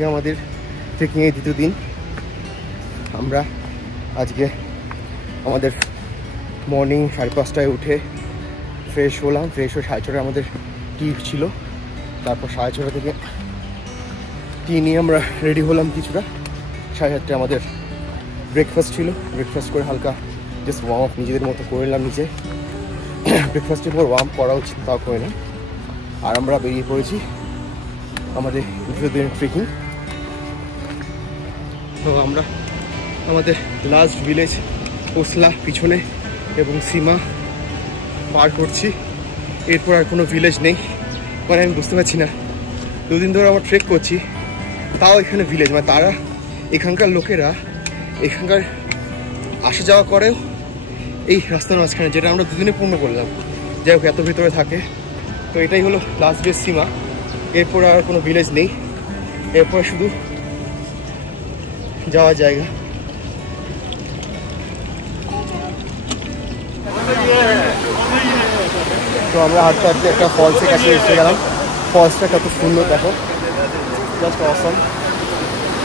আজকে আমাদের ট্রেকিংয়ের দ্বিতীয় দিন। আমরা আজকে আমাদের মর্নিং 5:30টায় উঠে ফ্রেশ হলাম। ফ্রেশ হয়ে 6:30টায় আমাদের টি ছিল। তারপর 6:30 থেকে টি নিয়ে আমরা রেডি হলাম কিছুটা। 7:30টায় আমাদের ব্রেকফাস্ট ছিল। ব্রেকফাস্ট করে হালকা জাস্ট ওয়ার্ম আপ নিজেদের মতো করে নিলাম নিচে। ব্রেকফাস্টের পর ওয়ার্ম করা উচিত, তাও করে নিলাম। আর আমরা বেরিয়ে পড়েছি আমাদের দ্বিতীয় দিনের ট্রেকিং। তো আমরা আমাদের লাস্ট ভিলেজ কোসলা পিছনে এবং সীমা পার করছি। এরপর আর কোনো ভিলেজ নেই। মানে আমি বুঝতে পারছি না, দুদিন ধরে আমরা ট্রেক করছি, তাও এখানে ভিলেজ মানে তারা এখানকার লোকেরা এখানকার আসা যাওয়া করেও এই রাস্তার মাঝখানে, যেটা আমরা দুদিনে পূর্ণ করলাম। যাই হোক, এত ভিতরে থাকে। তো এটাই হলো লাস্ট বেস সীমা। এরপর আর কোনো ভিলেজ নেই, এরপর শুধু যাওয়ার জায়গা। তো আমরা হাঁটতে হাঁটতে একটা ফলসের কাছে এসে গেলাম। ফলসটা কত সুন্দর দেখো, জাস্ট অসম।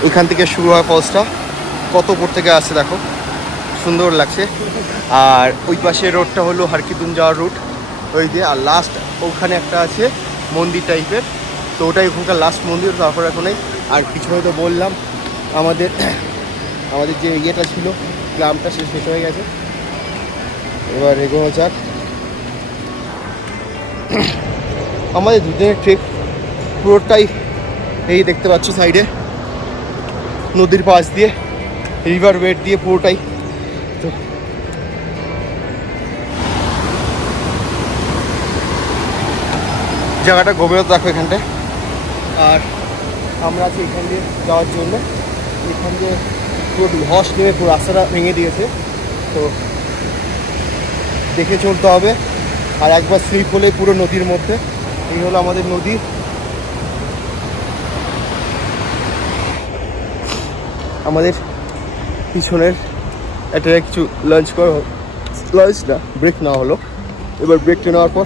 এখান থেকে শুরু হয় ফলসটা, কত উপর থেকে আসছে দেখো, সুন্দর লাগছে। আর ওই পাশে রোডটা হলো হারকিদুম যাওয়ার রুট, ওই দিয়ে। আর লাস্ট ওখানে একটা আছে মন্দির টাইপের, তো ওটাই ওখানকার লাস্ট মন্দির। তারপর এখন আর পিছনে তো বললাম আমাদের যে ইয়েটা ছিল গ্রামটা, সে শেষ হয়ে গেছে। এবার এগোনো যাক। আমাদের দুদিনের ট্রেক পুরোটাই এই দেখতে পাচ্ছ সাইডে নদীর পাশ দিয়ে, রিভার ওয়েট দিয়ে পুরোটাই। তো জায়গাটা গভীরতা দেখো এখানটায়। আর আমরা আছি এখান দিয়ে যাওয়ার জন্য। এখান দিয়ে পুরো ধস নেমে পুরো রাস্তাটা ভেঙে দিয়েছে, তো দেখে চলতে হবে। আর একবার স্লিপ হলে পুরো নদীর মধ্যে। এই হলো আমাদের নদী। আমাদের পিছনের একটা কিছু লাঞ্চ না ব্রেক নেওয়া হলো। এবার ব্রেকটা নেওয়ার পর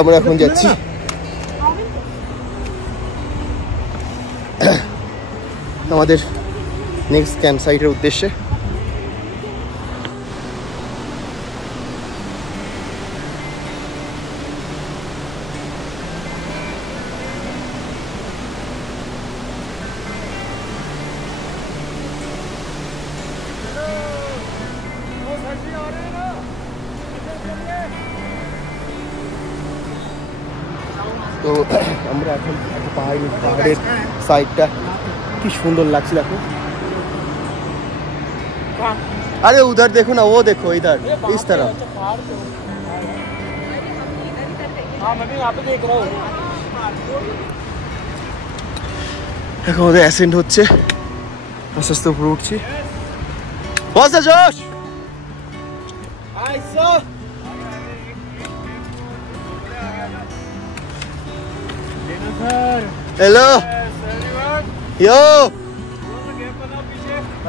আমরা এখন যাচ্ছি আমাদের নেক্সট ক্যাম্প সাইটের উদ্দেশ্যে। তো আমরা এখন পাহাড়ের সাইডটা কি সুন্দর লাগছে দেখো। अरे उधर देखो ना, वो देखो इधर इस तरफ। मैं भी यहाँ पे देख रहा हूँ। এখন ওদের অ্যাসেন্ড হচ্ছে, আস্তে আস্তে উপরে উঠছি। বস জোশ हेलो यो।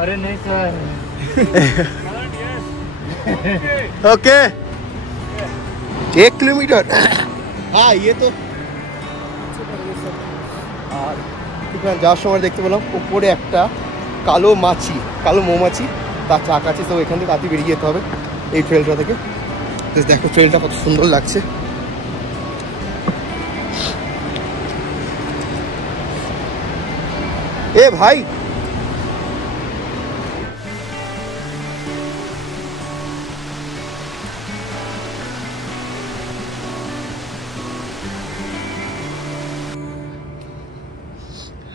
अरे नहीं सर। ओके 1 किलोमीटर। हाँ ये तो। আর এখানে যাওয়ার সময় দেখতে পেলাম উপরে একটা কালো মৌমাছি, তার চাক আছে। তো এখান থেকে তাড়াতাড়ি বেরিয়ে যেতে হবে এই ট্রেলটা থেকে। দেখো ট্রেলটা কত সুন্দর লাগছে। এ ভাই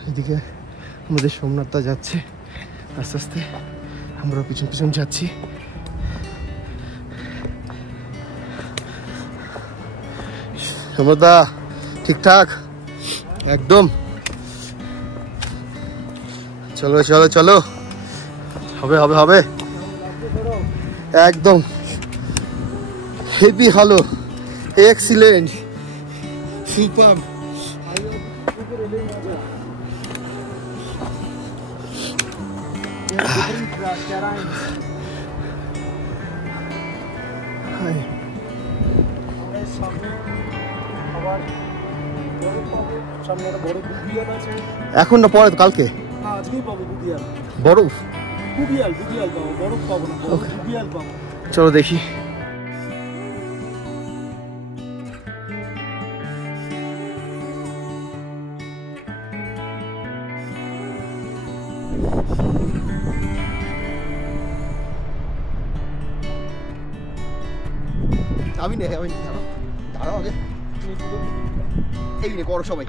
এদিকে আমাদের সোমনাথদা যাচ্ছে আস্তে আস্তে, আমরা পিছন পিছন যাচ্ছি। সোমনাথদা ঠিকঠাক একদম। চলো চলো চলো, হবে হবে হবে একদম হেভি ভালো, এক্সিলেন্ট, সুপার। এখন না পরে কালকে বরফ চলো দেখি। আমি নেই দাঁড়াও আগে এই রে করো সবাই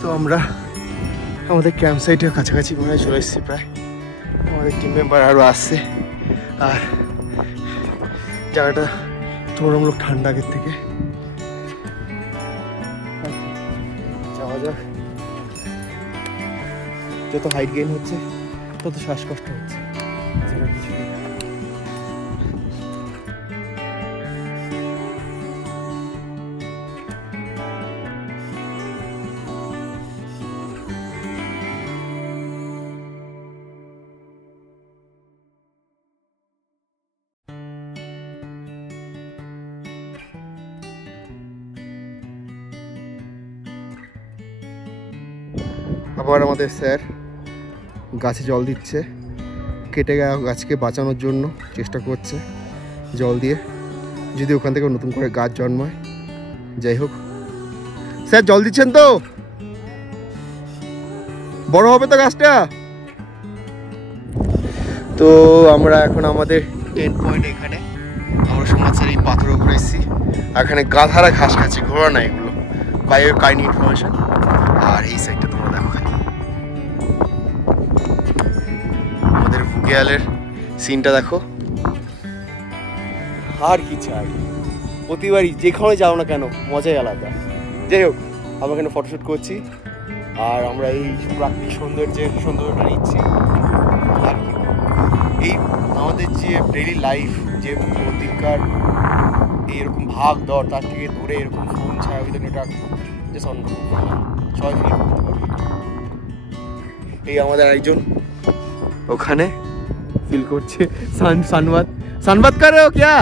তো আমরা আমাদের ক্যাম্প সাইটের কাছাকাছি মনে চলে এসেছি প্রায়। আমাদের টিম মেম্বার আরও আসছে আর জায়গাটা তুলনামূলক ঠান্ডা আগের থেকে। যাওয়া যাক। যত হাইট গেইন হচ্ছে তত শ্বাসকষ্ট হচ্ছে। কিছু আবার আমাদের স্যার গাছে জল দিচ্ছে, কেটে গেছে গাছকে বাঁচানোর জন্য চেষ্টা করছে জল দিয়ে, যদি ওখান থেকে নতুন করে গাছ জন্মায়। যাই হোক, স্যার জল দিচ্ছেন তো? বড় হবে তো গাছটা? তো আমরা এখন আমাদের 10 পয়েন্ট এখানে আমরা সমাজের এই পাথরের উপরে এসেছি। এখানে গাধারা ঘাস খাচ্ছে, ঘোরা না এগুলো, বায়ো কাইন্ড ইনফরমেশন। আর এই সাইডটা তোমরা দেখো, আমাদের ভুগিয়ালের সিনটা দেখো। আর কি চাই, প্রতিবারই যেখানে যাও না কেন মজাই আলাদা। যাই হোক, আমরা এখানে ফটোশ্যুট করছি আর আমরা এই প্রাকৃতিক সৌন্দর্যটা নিচ্ছি। আর কি এই আমাদের যে ডেইলি লাইফ, যে প্রতিকার এইরকম ভাগ দর, তার থেকে দূরে এরকম ফোন ছায়া ভিতরে এটা জাস্ট অন্যরকম সবাই ফিল করতে পারবে। এই আমাদের একজন ওখানে ফিল করছে সানবাদ করে ও ক্যা?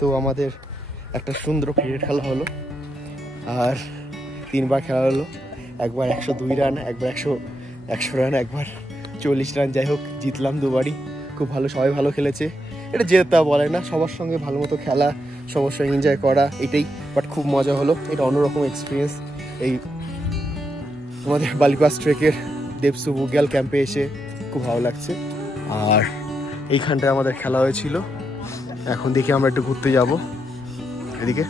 তো আমাদের একটা সুন্দর ক্রিকেট খেলা হলো আর 3বার খেলা হলো। একবার 102 রান, একবার 100 রান, একবার 40 রান। যাই হোক, জিতলাম দুবারই। খুব ভালো, সবাই ভালো খেলেছে। এটা জেতা বলে না, সবার সঙ্গে ভালো মতো খেলা, সবার সঙ্গে এনজয় করা, এটাই। বাট খুব মজা হলো, এটা অন্যরকম এক্সপিরিয়েন্স। এই আমাদের বালিপাস ট্রেকের দেবসু বুগিয়াল ক্যাম্পে এসে খুব ভালো লাগছে। আর এইখানটায় আমাদের খেলা হয়েছিল। এখন দেখি আমরা একটু ঘুরতে যাব এদিকে।